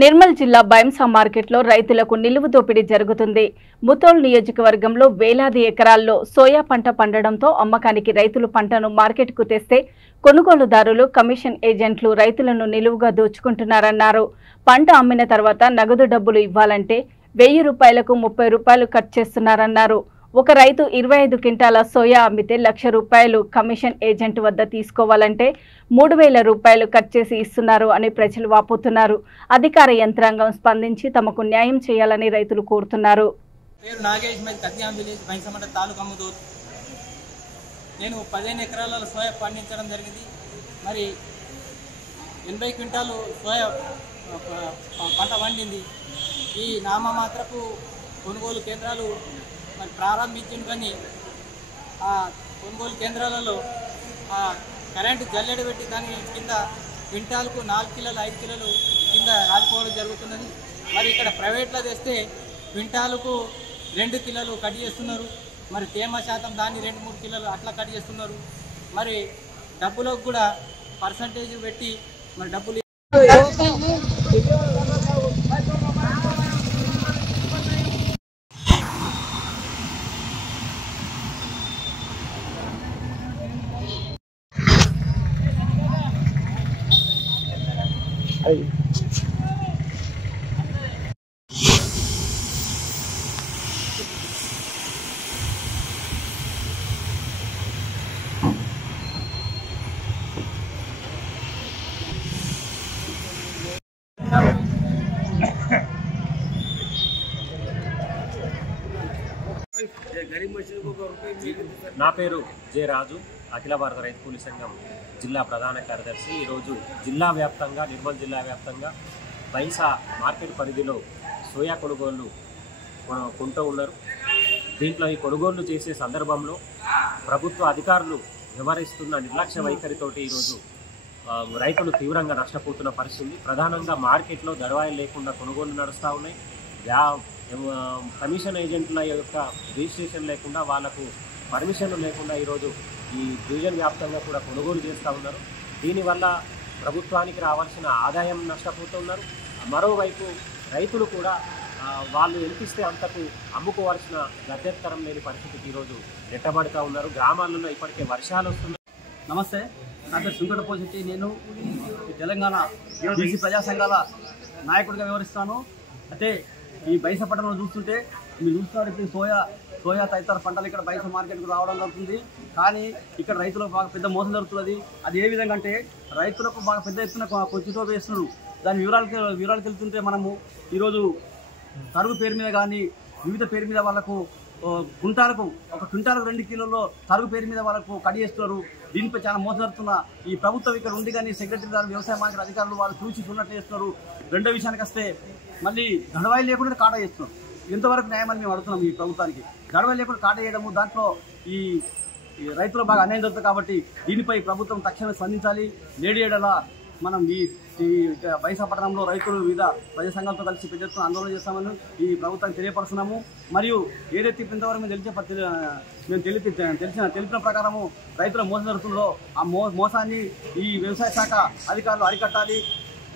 నిర్మల్ జిల్లా బైంసా మార్కెట్లో రైతులకు నిలువు దోపిడీ జరుగుతుంది. ముతోల్ నియోజకవర్గంలో వేలాది ఎకరాల్లో సోయా పంట పండడంతో అమ్మకానికి రైతులు పంటను మార్కెట్కు తెస్తే కొనుగోలుదారులు, కమిషన్ ఏజెంట్లు రైతులను నిలువుగా దోచుకుంటున్నారన్నారు. పంట అమ్మిన తర్వాత నగదు డబ్బులు ఇవ్వాలంటే 1000 రూపాయలకు 30 రూపాయలు కట్ చేస్తున్నారన్నారు. ఒక రైతు 25 క్వింటాల సోయా అమ్మితే 1,00,000 రూపాయలు కమిషన్ ఏజెంట్ వద్ద తీసుకోవాలంటే 3000 రూపాయలు కట్ చేసి ఇస్తున్నారు అని ప్రజలు వాపోతున్నారు. అధికార యంత్రాంగం స్పందించి తమకు న్యాయం చేయాలని రైతులు కోరుతున్నారు. నేను 15 ఎకరాల సోయా పండించడం జరిగింది. మరి 80 క్వింటాలు సోయా పంట పండింది. ఈ నామమాత్రపు కొనుగోలు కేంద్రాలు మరి ప్రారంభించింది, కానీ ఆ కొనుగోలు కేంద్రాలలో కరెంటు జల్లెడ పెట్టి దాని కింద క్వింటాల్కు 4 కిలోలు 5 కిలోలు కింద రాలిపోవడం జరుగుతున్నది. మరి ఇక్కడ ప్రైవేట్లో తెస్తే క్వింటాలకు 2 కిలోలు కట్ చేస్తున్నారు. మరి తేమ శాతం దాన్ని 2-3 కిలోలు అట్లా కట్ చేస్తున్నారు. మరి డబ్బులకు కూడా పర్సంటేజ్ పెట్టి మరి డబ్బులు నా పేరు జె రాజు, అఖిల భారత రైతు కూలీ సంఘం జిల్లా ప్రధాన కార్యదర్శి. ఈరోజు జిల్లా వ్యాప్తంగా, నిర్మల్ జిల్లా వ్యాప్తంగా బైంసా మార్కెట్ పరిధిలో సోయా కొనుగోళ్లు కొంటూ ఉన్నారు. దీంట్లో ఈ కొనుగోళ్లు చేసే సందర్భంలో ప్రభుత్వ అధికారులు వ్యవహరిస్తున్న నిర్లక్ష్య వైఖరితోటి ఈరోజు రైతులు తీవ్రంగా నష్టపోతున్న పరిస్థితి. ప్రధానంగా మార్కెట్లో దడవాయిలు లేకుండా కొనుగోళ్లు నడుస్తూ ఉన్నాయి. కమిషన్ ఏజెంట్ల యొక్క రిజిస్ట్రేషన్ లేకుండా, వాళ్లకు పర్మిషన్లు లేకుండా ఈరోజు ఈ డివిజన్ వ్యాప్తంగా కూడా కొనుగోలు చేస్తూ ఉన్నారు. దీనివల్ల ప్రభుత్వానికి రావాల్సిన ఆదాయం నష్టపోతున్నారు. మరోవైపు రైతులు కూడా వాళ్ళు ఎంతిస్తే అంతకు అమ్ముకోవాల్సిన గత్యంతరం లేని పరిస్థితికి ఈరోజు నెట్టబడుతూ ఉన్నారు. గ్రామాలలో ఇప్పటికే వర్షాలు వస్తున్నాయి. నమస్తే, నా పేరు సుంకటపోశెట్టి. నేను తెలంగాణ బీసీ ప్రజా సంఘాల నాయకుడిగా వ్యవహరిస్తాను. అయితే ఈ బైంసా పట్టణంలో చూస్తుంటే మీరు చూస్తున్నారు, ఇప్పుడు సోయా తదితర పంటలు ఇక్కడ బైంసా మార్కెట్కు రావడం జరుగుతుంది. కానీ ఇక్కడ రైతులకు బాగా పెద్ద మోసం జరుగుతున్నది. అది ఏ విధంగా అంటే రైతులకు బాగా పెద్ద ఎత్తున కొంచెంతో వేస్తున్నారు. దాని వివరాలు తెలుస్తుంటే మనము ఈరోజు తరుగు పేరు మీద కానీ వివిధ పేరు మీద వాళ్ళకు క్వింటాలకు 2 కిలోల్లో తరుగు పేరు మీద వాళ్ళకు కట్ చేస్తున్నారు. దీనిపై చాలా మోసం జరుగుతున్న ఈ ప్రభుత్వం ఇక్కడ ఉంది, కానీ సెక్రటరీ గారు, వ్యవసాయ మార్కెట్ అధికారులు వాళ్ళు చూసినట్టు చేస్తున్నారు. రెండో విషయానికి వస్తే మళ్ళీ గడవాయి లేకుండా కాటా చేస్తున్నారు. ఎంతవరకు న్యాయమని మేము అడుగుతున్నాం ఈ ప్రభుత్వానికి. గడవాయి లేకుండా కాటా చేయడము, దాంట్లో ఈ రైతులు బాగా అన్యాయం జరుగుతుంది. కాబట్టి దీనిపై ప్రభుత్వం తక్షణమే స్పందించాలి. నేడు ఏడలా మనం ఈ బైంసా పట్టణంలో రైతులు వివిధ ప్రజా సంఘాలతో కలిసి పెద్ద ఎత్తున ఆందోళన చేస్తామని ఈ ప్రభుత్వాన్ని తెలియపరుస్తున్నాము. మరియు ఏదైతే ఇంతవరకు మేము తెలిపిన ప్రకారము రైతుల మోసం జరుగుతుందో ఆ మోసాన్ని ఈ వ్యవసాయ శాఖ అధికారులు అరికట్టాలి.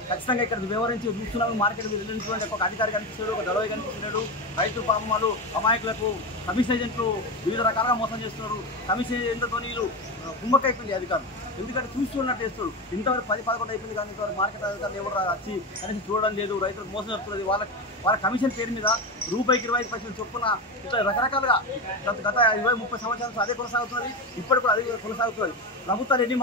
ఖచ్చితంగా ఇక్కడ వివరించి చూస్తున్నాము. మార్కెట్ మీద వెళ్ళినటువంటి ఒక అధికారి కనిపిస్తున్నాడు, ఒక దళాయి కనిపిస్తున్నాడు. రైతు పాపం వాళ్ళు అమాయకులకు కమిషన్ ఏజెంట్లు వివిధ రకాలుగా మోసం చేస్తున్నారు. కమిషన్ ఏజెంట్లతో వీళ్ళు కుమ్మకైపోయింది అధికారులు. ఎందుకంటే చూస్తున్నట్టు చేస్తారు. ఇంతవరకు 10-11 అయిపోయింది, కానీ ఇంతవరకు మార్కెట్ అధికారులు ఎవరు వచ్చి కనీసం చూడడం లేదు. రైతులకు మోసం జరుగుతున్నది. వాళ్ళ కమిషన్ పేరు మీద రూపాయికి 25% చొప్పున ఇట్లా రకరకాలుగా గత 20-30 సంవత్సరాలు అదే కొనసాగుతున్నది. ఇప్పటికి కూడా అదే కొనసాగుతున్నది. ప్రభుత్వాలు ఎన్ని